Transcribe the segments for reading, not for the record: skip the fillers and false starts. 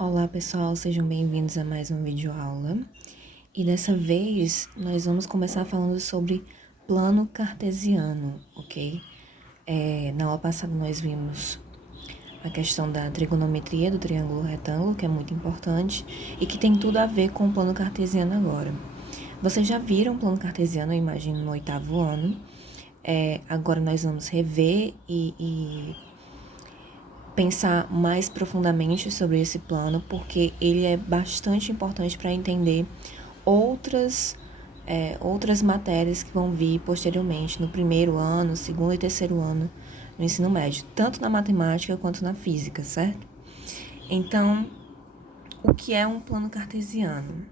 Olá pessoal, sejam bem-vindos a mais uma videoaula. E dessa vez nós vamos começar falando sobre plano cartesiano, ok? Na aula passada nós vimos a questão da trigonometria do triângulo retângulo, que é muito importante e que tem tudo a ver com o plano cartesiano agora. Vocês já viram o plano cartesiano, eu imagino, no 8º ano. Agora nós vamos rever e pensar mais profundamente sobre esse plano, porque ele é bastante importante para entender outras matérias que vão vir posteriormente no primeiro ano, segundo e terceiro ano no ensino médio, tanto na matemática quanto na física, certo? Então, o que é um plano cartesiano?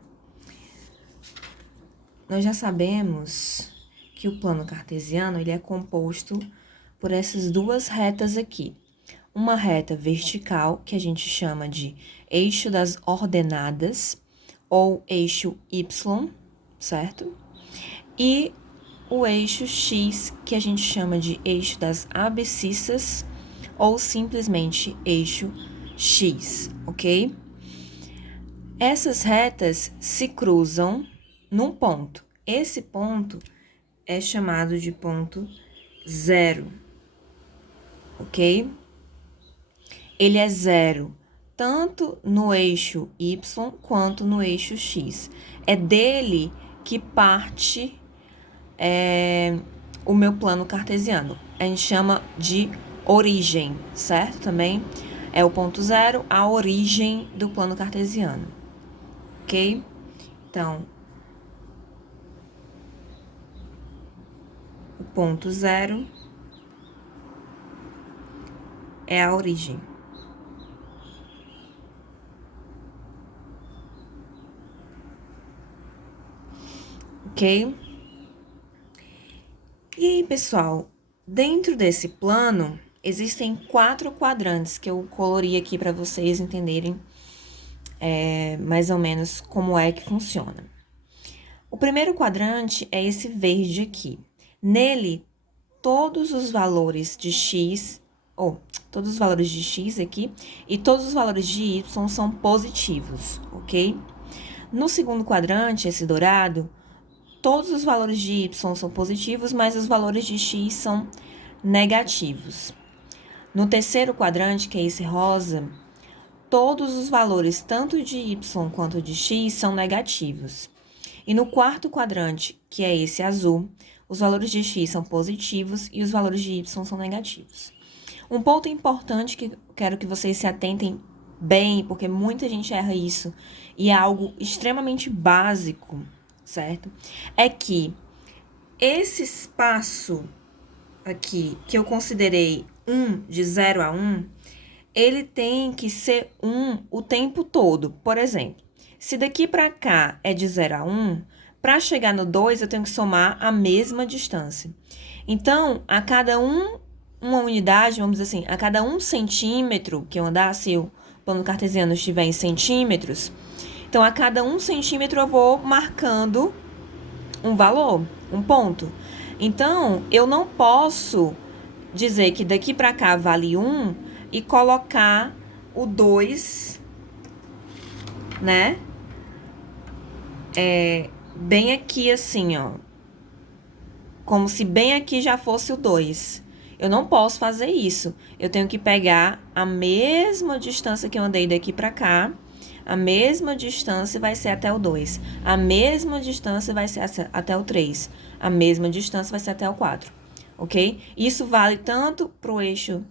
Nós já sabemos que o plano cartesiano ele é composto por essas duas retas aqui. Uma reta vertical, que a gente chama de eixo das ordenadas, ou eixo Y, certo? E o eixo X, que a gente chama de eixo das abscissas, ou simplesmente eixo X, ok? Essas retas se cruzam num ponto. Esse ponto é chamado de ponto zero, ok? Ele é zero, tanto no eixo Y quanto no eixo X. É dele que parte o meu plano cartesiano. A gente chama de origem, certo? Também é o ponto zero, a origem do plano cartesiano, ok? Então, o ponto zero é a origem. Ok? E aí, pessoal, dentro desse plano, existem 4 quadrantes que eu colori aqui para vocês entenderem mais ou menos como é que funciona. O primeiro quadrante é esse verde aqui. Nele, todos os valores de x, todos os valores de x aqui e todos os valores de y são positivos, ok? No segundo quadrante, esse dourado, todos os valores de y são positivos, mas os valores de x são negativos. No terceiro quadrante, que é esse rosa, todos os valores, tanto de y quanto de x, são negativos. E no quarto quadrante, que é esse azul, os valores de x são positivos e os valores de y são negativos. Um ponto importante que eu quero que vocês se atentem bem, porque muita gente erra isso, e é algo extremamente básico, certo? É que esse espaço aqui, que eu considerei 1 de 0 a 1, ele tem que ser 1 o tempo todo. Por exemplo, se daqui para cá é de 0 a 1, para chegar no 2 eu tenho que somar a mesma distância. Então, a cada uma unidade, vamos dizer assim, a cada 1 centímetro que eu andar, se o plano cartesiano estiver em centímetros, então a cada 1 centímetro eu vou marcando um valor, um ponto. Então, eu não posso dizer que daqui para cá vale 1 e colocar o 2, né? Bem aqui assim, ó. Como se bem aqui já fosse o 2. Eu não posso fazer isso. Eu tenho que pegar a mesma distância que eu andei daqui para cá. A mesma distância vai ser até o 2. A mesma distância vai ser até o 3. A mesma distância vai ser até o 4. Ok? Isso vale tanto para o eixo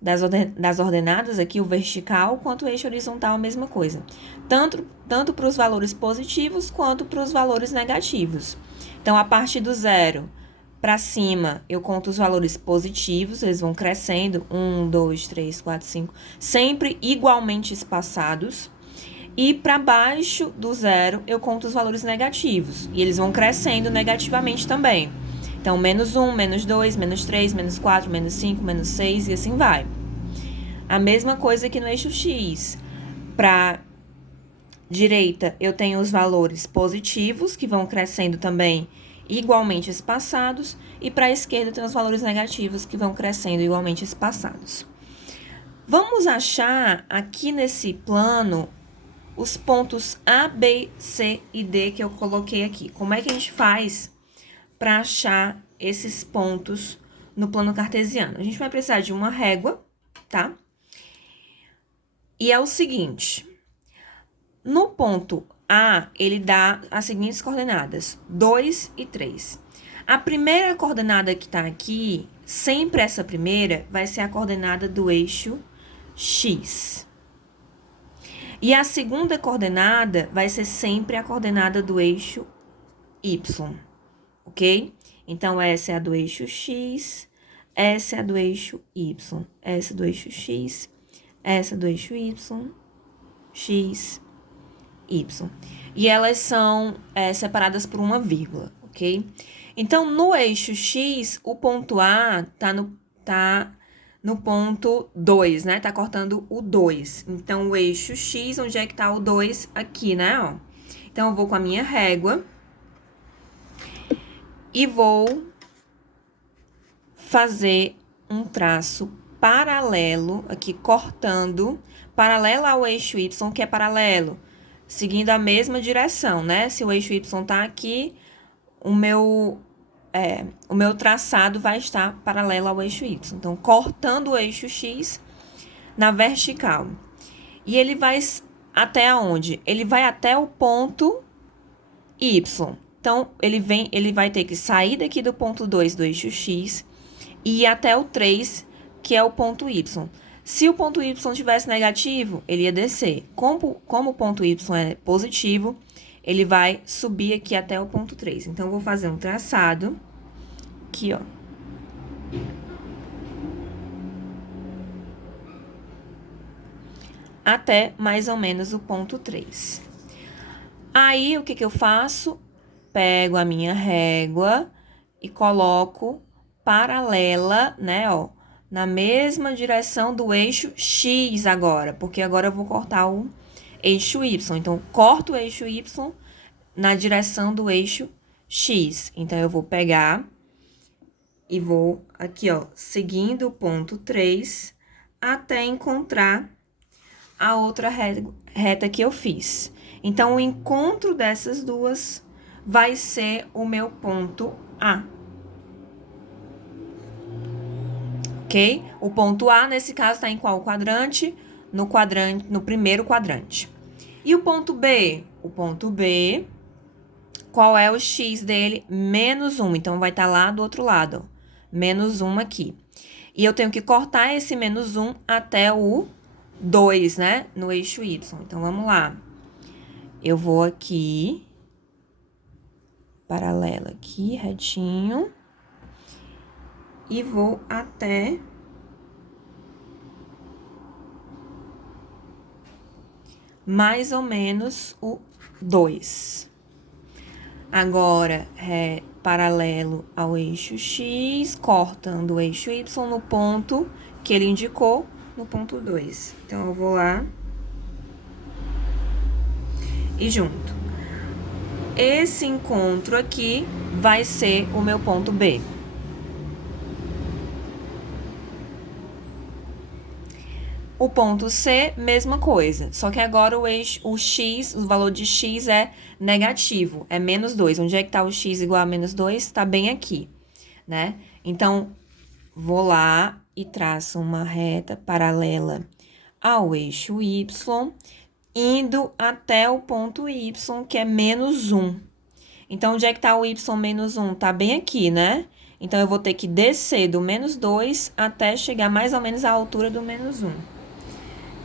das ordenadas aqui, o vertical, quanto o eixo horizontal, a mesma coisa. Tanto para os valores positivos, quanto para os valores negativos. Então, a partir do 0 para cima, eu conto os valores positivos, eles vão crescendo, 1, 2, 3, 4, 5, sempre igualmente espaçados. E para baixo do 0, eu conto os valores negativos, e eles vão crescendo negativamente também. Então, menos 1, menos 2, menos 3, menos 4, menos 5, menos 6 e assim vai. A mesma coisa aqui no eixo X. Para direita, eu tenho os valores positivos, que vão crescendo também igualmente espaçados, e para a esquerda, eu tenho os valores negativos, que vão crescendo igualmente espaçados. Vamos achar aqui nesse plano os pontos A, B, C e D que eu coloquei aqui. Como é que a gente faz para achar esses pontos no plano cartesiano? A gente vai precisar de uma régua, tá? E é o seguinte, no ponto A, ele dá as seguintes coordenadas, 2 e 3. A primeira coordenada que tá aqui, sempre essa primeira, vai ser a coordenada do eixo X. E a segunda coordenada vai ser sempre a coordenada do eixo Y, ok? Então, essa é a do eixo X, essa é a do eixo Y, essa do eixo X, essa do eixo Y, X, Y. E elas são separadas por uma vírgula, ok? Então, no eixo X, o ponto A tá no ponto 2, né? Tá cortando o 2. Então, o eixo X, onde é que tá o 2? Aqui, né? Ó. Então, eu vou com a minha régua e vou fazer um traço paralelo, aqui cortando, paralelo ao eixo Y, que é paralelo, seguindo a mesma direção, né? Se o eixo Y tá aqui, o meu traçado vai estar paralelo ao eixo Y. Então, cortando o eixo X na vertical. E ele vai até onde? Ele vai até o ponto Y. Então, ele vai ter que sair daqui do ponto 2 do eixo X e ir até o 3, que é o ponto Y. Se o ponto Y tivesse negativo, ele ia descer. Como o ponto Y é positivo, ele vai subir aqui até o ponto 3. Então, eu vou fazer um traçado aqui, ó. Até mais ou menos o ponto 3. Aí, o que eu faço? Pego a minha régua e coloco paralela, né, ó, na mesma direção do eixo X agora, porque agora eu vou cortar o eixo Y. Então, corto o eixo Y na direção do eixo X. Então, eu vou pegar e vou aqui, ó, seguindo o ponto 3 até encontrar a outra reta que eu fiz. Então, o encontro dessas duas vai ser o meu ponto A. Ok? O ponto A, nesse caso, está em qual quadrante? No primeiro quadrante. E o ponto B? O ponto B, qual é o X dele? Menos 1. Então, vai estar lá do outro lado, ó. Menos 1 aqui. E eu tenho que cortar esse menos 1 até o 2, né? No eixo Y. Então, vamos lá. Eu vou aqui, paralela aqui, retinho. E vou até mais ou menos o 2. Agora, paralelo ao eixo X, cortando o eixo Y no ponto que ele indicou, no ponto 2. Então, eu vou lá e junto. Esse encontro aqui vai ser o meu ponto B. O ponto C, mesma coisa, só que agora o X, o valor de X é negativo, é menos 2. Onde é que tá o X igual a menos 2? Tá bem aqui, né? Então, vou lá e traço uma reta paralela ao eixo Y, indo até o ponto Y, que é menos 1. Então, onde é que tá o Y menos 1? Tá bem aqui, né? Então, eu vou ter que descer do menos 2 até chegar mais ou menos à altura do menos 1.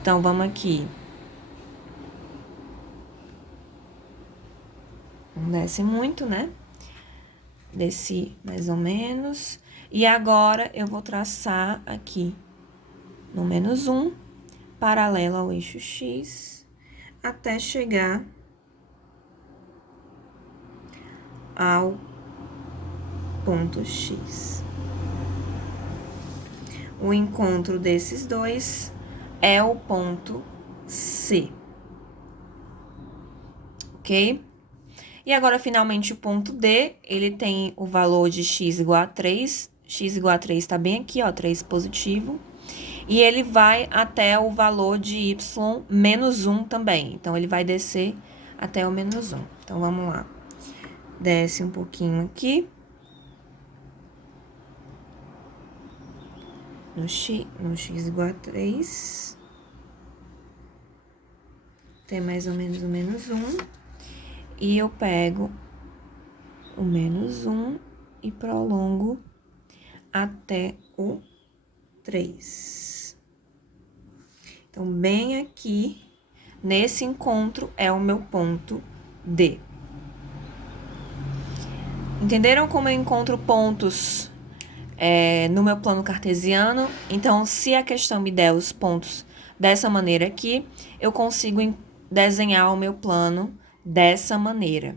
Então, vamos aqui. Não desce muito, né? Desci mais ou menos. E agora, eu vou traçar aqui no menos 1, paralelo ao eixo X, até chegar ao ponto X. O encontro desses dois é o ponto C. Ok? E agora, finalmente, o ponto D, ele tem o valor de x igual a 3. X igual a 3 tá bem aqui, ó, 3 positivo. E ele vai até o valor de y menos 1 também. Então, ele vai descer até o menos 1. Então, vamos lá. Desce um pouquinho aqui. No x igual a 3. Tem mais ou menos o menos 1. E eu pego o menos 1 e prolongo até o 3. Então, bem aqui, nesse encontro, é o meu ponto D. Entenderam como eu encontro pontos no meu plano cartesiano? Então, se a questão me der os pontos dessa maneira aqui, eu consigo desenhar o meu plano dessa maneira,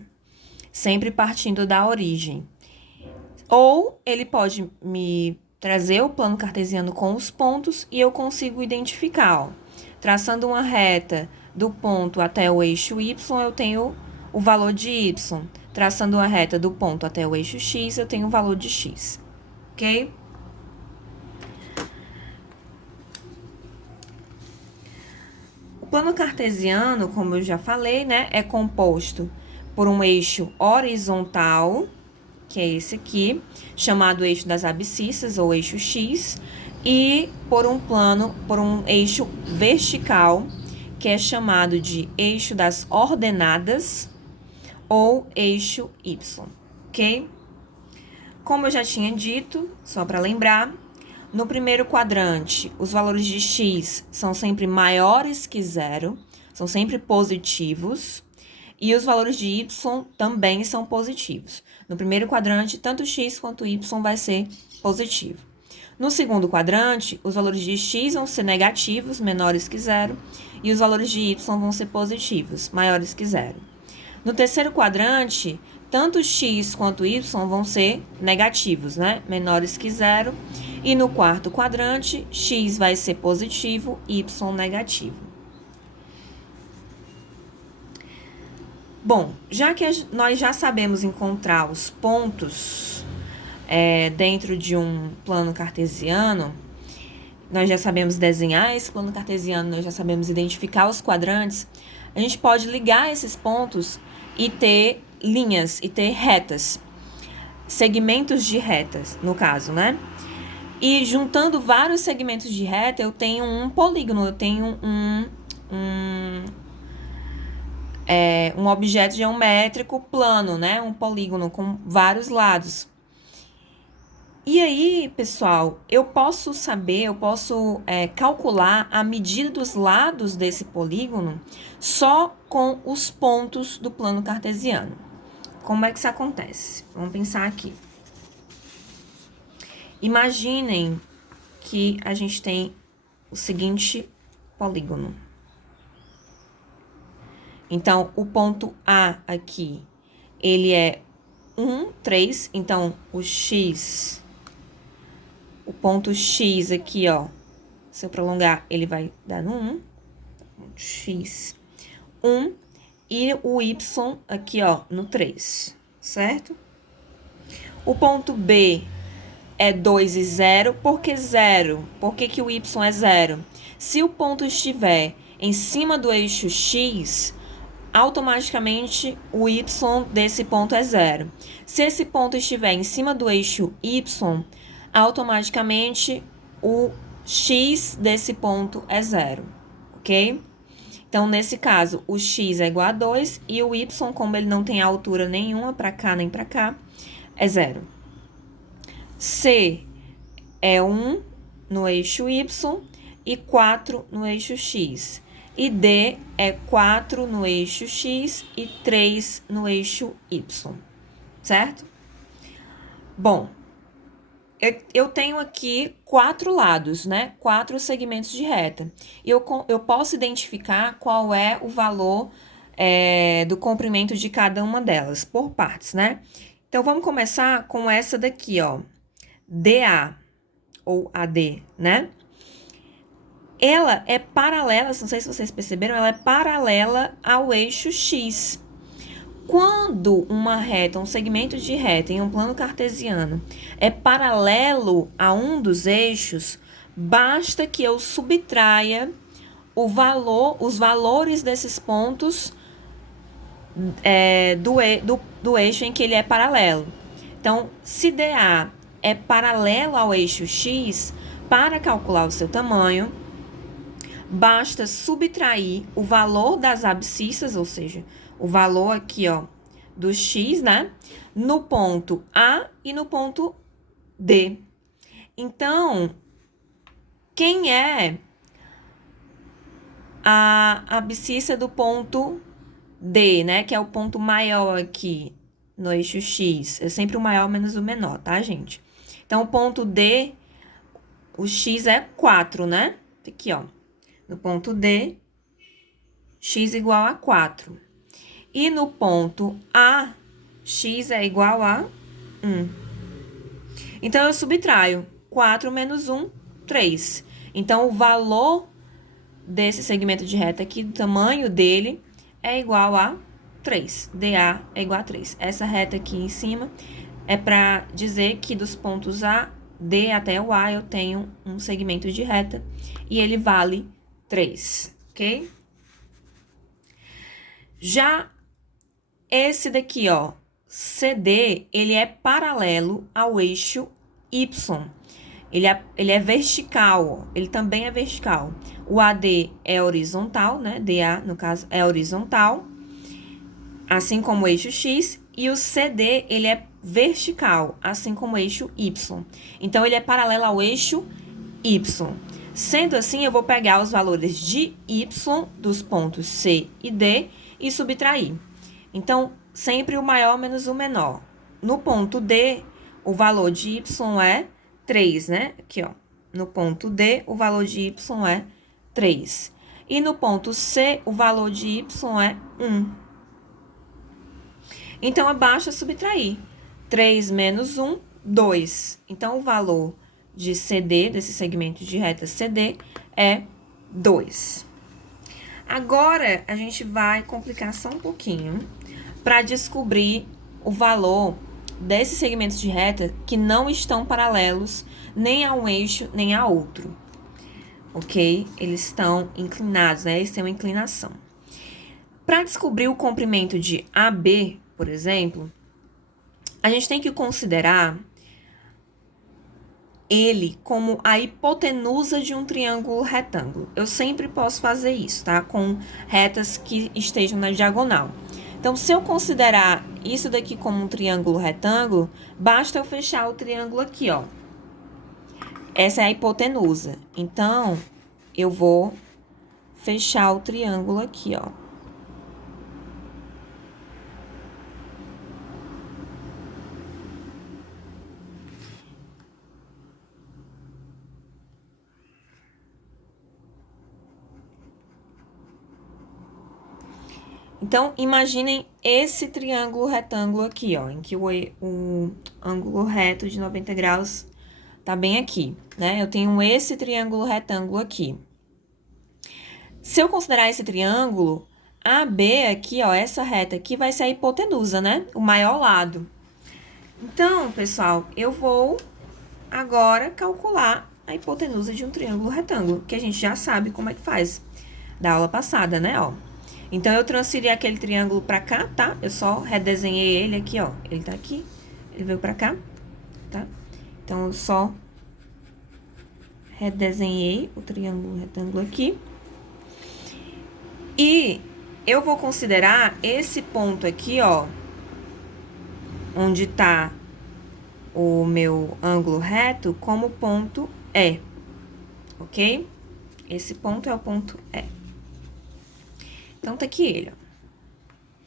sempre partindo da origem. Ou ele pode me trazer o plano cartesiano com os pontos e eu consigo identificar, ó, traçando uma reta do ponto até o eixo y, eu tenho o valor de y. Traçando uma reta do ponto até o eixo x, eu tenho o valor de x. Ok? O plano cartesiano, como eu já falei, né, é composto por um eixo horizontal, que é esse aqui, chamado eixo das abscissas, ou eixo x, e por um eixo vertical, que é chamado de eixo das ordenadas, ou eixo y, ok? Como eu já tinha dito, só para lembrar, no primeiro quadrante, os valores de x são sempre maiores que zero, são sempre positivos, e os valores de y também são positivos. No primeiro quadrante, tanto x quanto y vai ser positivo. No segundo quadrante, os valores de x vão ser negativos, menores que zero, e os valores de y vão ser positivos, maiores que zero. No terceiro quadrante, tanto x quanto y vão ser negativos, né? Menores que zero. E no quarto quadrante, x vai ser positivo, y negativo. Bom, já que nós já sabemos encontrar os pontos dentro de um plano cartesiano, nós já sabemos desenhar esse plano cartesiano, nós já sabemos identificar os quadrantes, a gente pode ligar esses pontos e ter linhas, e ter retas, segmentos de retas, no caso, né? E juntando vários segmentos de reta, eu tenho um polígono, eu tenho um objeto geométrico plano, né? Um polígono com vários lados. E aí, pessoal, eu posso calcular a medida dos lados desse polígono só com os pontos do plano cartesiano. Como é que isso acontece? Vamos pensar aqui. Imaginem que a gente tem o seguinte polígono. Então, o ponto A aqui, ele é 1, 3. Então, o ponto X aqui, ó, se eu prolongar, ele vai dar no 1. X, 1. E o Y aqui, ó, no 3, certo? O ponto B é 2 e 0. Por que 0? Por que o Y é 0? Se o ponto estiver em cima do eixo X, automaticamente o Y desse ponto é 0. Se esse ponto estiver em cima do eixo Y, automaticamente o X desse ponto é 0, ok? Então, nesse caso, o X é igual a 2 e o Y, como ele não tem altura nenhuma para cá nem para cá, é 0. C é 1 no eixo Y e 4 no eixo X. E D é 4 no eixo X e 3 no eixo Y, certo? Bom, eu tenho aqui 4 lados, né? 4 segmentos de reta. E eu posso identificar qual é o valor do comprimento de cada uma delas, por partes, né? Então, vamos começar com essa daqui, ó. DA, ou AD, né? Ela é paralela, não sei se vocês perceberam, ela é paralela ao eixo X. Quando uma reta, um segmento de reta em um plano cartesiano é paralelo a um dos eixos, basta que eu subtraia os valores desses pontos do eixo em que ele é paralelo. Então, se DA é paralelo ao eixo X, para calcular o seu tamanho, basta subtrair o valor das abscissas, ou seja, o valor aqui, ó, do X, né? No ponto A e no ponto D. Então, quem é a abscissa do ponto D, né? Que é o ponto maior aqui no eixo X. É sempre o maior menos o menor, tá, gente? Então, o ponto D, o X é 4, né? Aqui, ó. No ponto D, X igual a 4. E no ponto A, X é igual a 1. Então, eu subtraio 4 menos 1, 3. Então, o valor desse segmento de reta aqui, do tamanho dele, é igual a 3. DA é igual a 3. Essa reta aqui em cima é para dizer que dos pontos A, D até o A, eu tenho um segmento de reta e ele vale 3, ok? Já esse daqui, ó, CD, ele é paralelo ao eixo Y. Ele é vertical, ó. Ele também é vertical. O AD é horizontal, né? DA, no caso, é horizontal, assim como o eixo X. E o CD, ele é vertical, assim como o eixo Y. Então, ele é paralelo ao eixo Y. Sendo assim, eu vou pegar os valores de Y dos pontos C e D e subtrair. Então, sempre o maior menos o menor. No ponto D, o valor de Y é 3, né? Aqui, ó. No ponto D, o valor de Y é 3. E no ponto C, o valor de Y é 1. Então, basta subtrair. 3 menos 1, 2. Então, o valor de CD, desse segmento de reta CD, é 2. Agora, a gente vai complicar só um pouquinho para descobrir o valor desses segmentos de reta que não estão paralelos nem a um eixo, nem a outro. Ok? Eles estão inclinados, né? Eles têm uma inclinação. Para descobrir o comprimento de AB, por exemplo, a gente tem que considerar ele como a hipotenusa de um triângulo retângulo. Eu sempre posso fazer isso, tá? Com retas que estejam na diagonal. Então, se eu considerar isso daqui como um triângulo retângulo, basta eu fechar o triângulo aqui, ó. Essa é a hipotenusa. Então, eu vou fechar o triângulo aqui, ó. Então, imaginem esse triângulo retângulo aqui, ó, em que o ângulo reto de 90 graus tá bem aqui, né? Eu tenho esse triângulo retângulo aqui. Se eu considerar esse triângulo, AB aqui, ó, essa reta aqui vai ser a hipotenusa, né? O maior lado. Então, pessoal, eu vou agora calcular a hipotenusa de um triângulo retângulo, que a gente já sabe como é que faz, da aula passada, né, ó. Então, eu transferi aquele triângulo pra cá, tá? Eu só redesenhei ele aqui, ó. Ele tá aqui, ele veio pra cá, tá? Então, eu só redesenhei o triângulo retângulo aqui. E eu vou considerar esse ponto aqui, ó, onde tá o meu ângulo reto, como ponto E, ok? Esse ponto é o ponto E. Então, tá aqui ele, ó.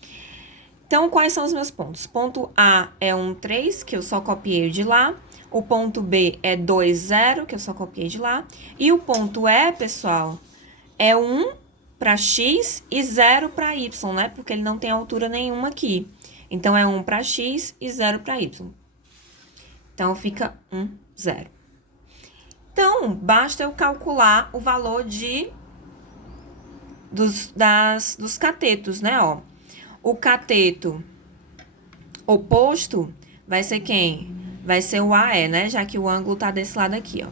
Então, quais são os meus pontos? Ponto A é 1, 3, que eu só copiei de lá. O ponto B é 2, 0, que eu só copiei de lá. E o ponto E, pessoal, é 1 para X e 0 para Y, né? Porque ele não tem altura nenhuma aqui. Então, é 1 para X e 0 para Y. Então, fica 1, 0. Então, basta eu calcular o valor dos catetos, né, ó. O cateto oposto vai ser quem? Vai ser o AE, né, já que o ângulo tá desse lado aqui, ó.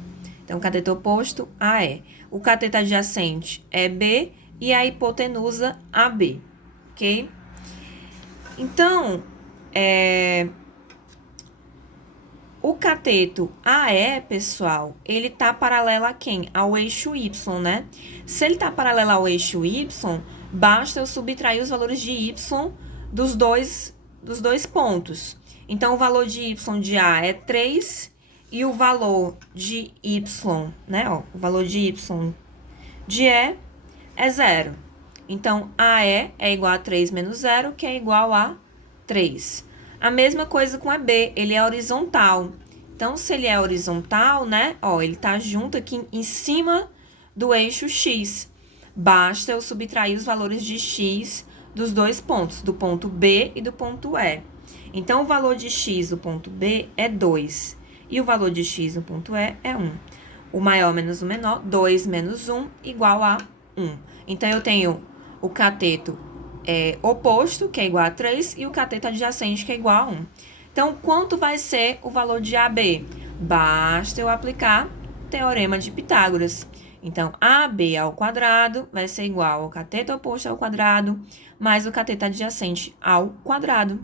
Então, o cateto oposto, AE. O cateto adjacente é B e a hipotenusa, AB, ok? Então, o cateto AE, pessoal, ele tá paralelo a quem? Ao eixo Y, né? Se ele tá paralelo ao eixo Y, basta eu subtrair os valores de Y dos dois pontos. Então, o valor de Y de A é 3 e o valor de Y, né? Ó, o valor de Y de E é 0. Então, AE é igual a 3 menos 0, que é igual a 3. A mesma coisa com a B, ele é horizontal. Então, se ele é horizontal, né? Ó, ele tá junto aqui em cima do eixo X. Basta eu subtrair os valores de X dos dois pontos, do ponto B e do ponto E. Então, o valor de X do ponto B é 2. E o valor de X do ponto E é 1. O maior menos o menor, 2 menos 1 igual a 1. Então, eu tenho o cateto oposto, que é igual a 3, e o cateto adjacente, que é igual a 1. Então, quanto vai ser o valor de AB? Basta eu aplicar o teorema de Pitágoras. Então, AB ao quadrado vai ser igual ao cateto oposto ao quadrado, mais o cateto adjacente ao quadrado.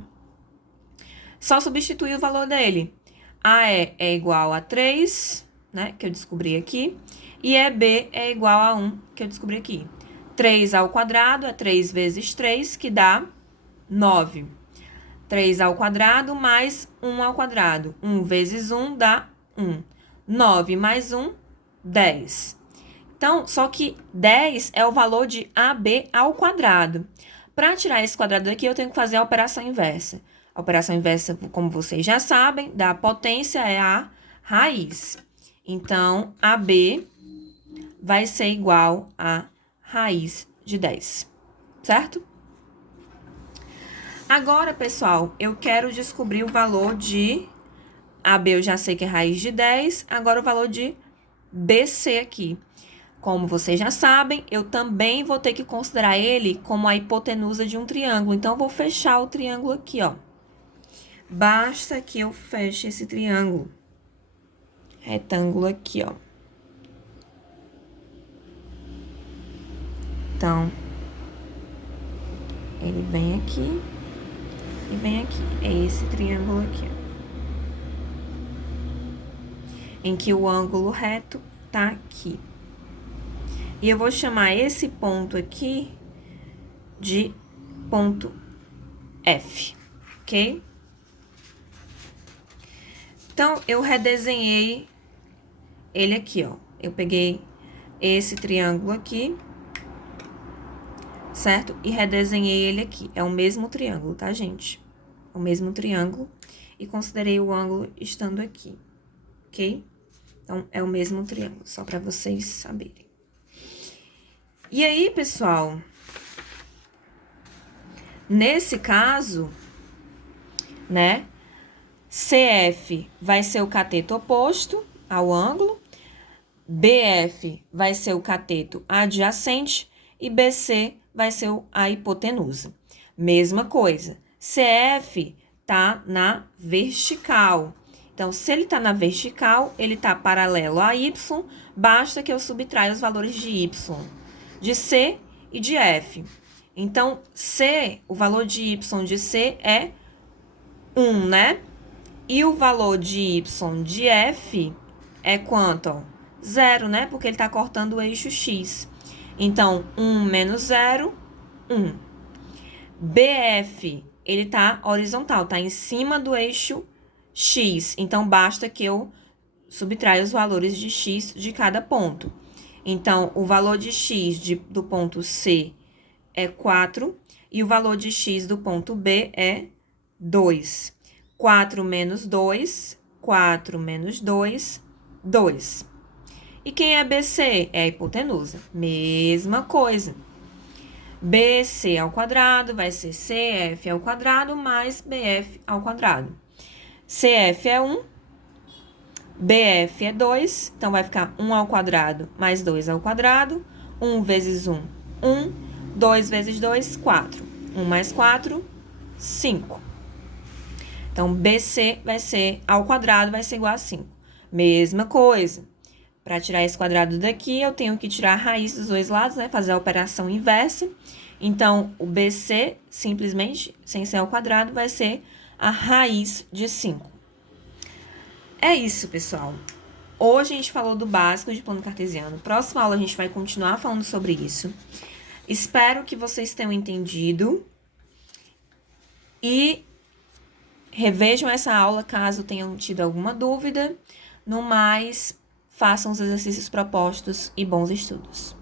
Só substituir o valor dele. AE é igual a 3, né, que eu descobri aqui, e EB é igual a 1, que eu descobri aqui. 3 ao quadrado é 3 vezes 3, que dá 9. 3 ao quadrado mais 1 ao quadrado. 1 vezes 1 dá 1. 9 mais 1, 10. Então, só que 10 é o valor de AB ao quadrado. Para tirar esse quadrado daqui, eu tenho que fazer a operação inversa. A operação inversa, como vocês já sabem, da potência é a raiz. Então, AB vai ser igual a raiz de 10, certo? Agora, pessoal, eu quero descobrir o valor de AB, eu já sei que é raiz de 10, agora o valor de BC aqui. Como vocês já sabem, eu também vou ter que considerar ele como a hipotenusa de um triângulo. Então, eu vou fechar o triângulo aqui, ó. Basta que eu feche esse triângulo. Retângulo aqui, ó. Então, ele vem aqui e vem aqui. É esse triângulo aqui, ó. Em que o ângulo reto tá aqui. E eu vou chamar esse ponto aqui de ponto F, ok? Então, eu redesenhei ele aqui, ó. Eu peguei esse triângulo aqui, certo? E redesenhei ele aqui. É o mesmo triângulo, tá, gente? É o mesmo triângulo. E considerei o ângulo estando aqui, ok? Então, é o mesmo triângulo, só para vocês saberem. E aí, pessoal, nesse caso, né, CF vai ser o cateto oposto ao ângulo, BF vai ser o cateto adjacente e BC vai ser a hipotenusa. Mesma coisa, CF tá na vertical. Então, se ele tá na vertical, ele tá paralelo a Y, basta que eu subtraia os valores de Y, de C e de F. Então, C, o valor de Y de C é 1, né? E o valor de Y de F é quanto? 0, né? Porque ele tá cortando o eixo X. Então, 1 menos 0, 1. BF, ele tá horizontal, tá em cima do eixo X. Então, basta que eu subtraia os valores de X de cada ponto. Então, o valor de X do ponto C é 4 e o valor de X do ponto B é 2. 4 menos 2, 4 menos 2, 2. E quem é BC? É a hipotenusa. Mesma coisa. BC ao quadrado vai ser CF ao quadrado mais BF ao quadrado. CF é 1, BF é 2, então vai ficar 1 ao quadrado mais 2 ao quadrado. 1 vezes 1, 1. 2 vezes 2, 4. 1 mais 4, 5. Então, BC vai ser ao quadrado, vai ser igual a 5. Mesma coisa. Para tirar esse quadrado daqui, eu tenho que tirar a raiz dos dois lados, né? Fazer a operação inversa. Então, o BC, simplesmente, sem ser ao quadrado, vai ser a raiz de 5. É isso, pessoal. Hoje a gente falou do básico de plano cartesiano. Próxima aula a gente vai continuar falando sobre isso. Espero que vocês tenham entendido. E revejam essa aula caso tenham tido alguma dúvida. No mais, façam os exercícios propostos e bons estudos.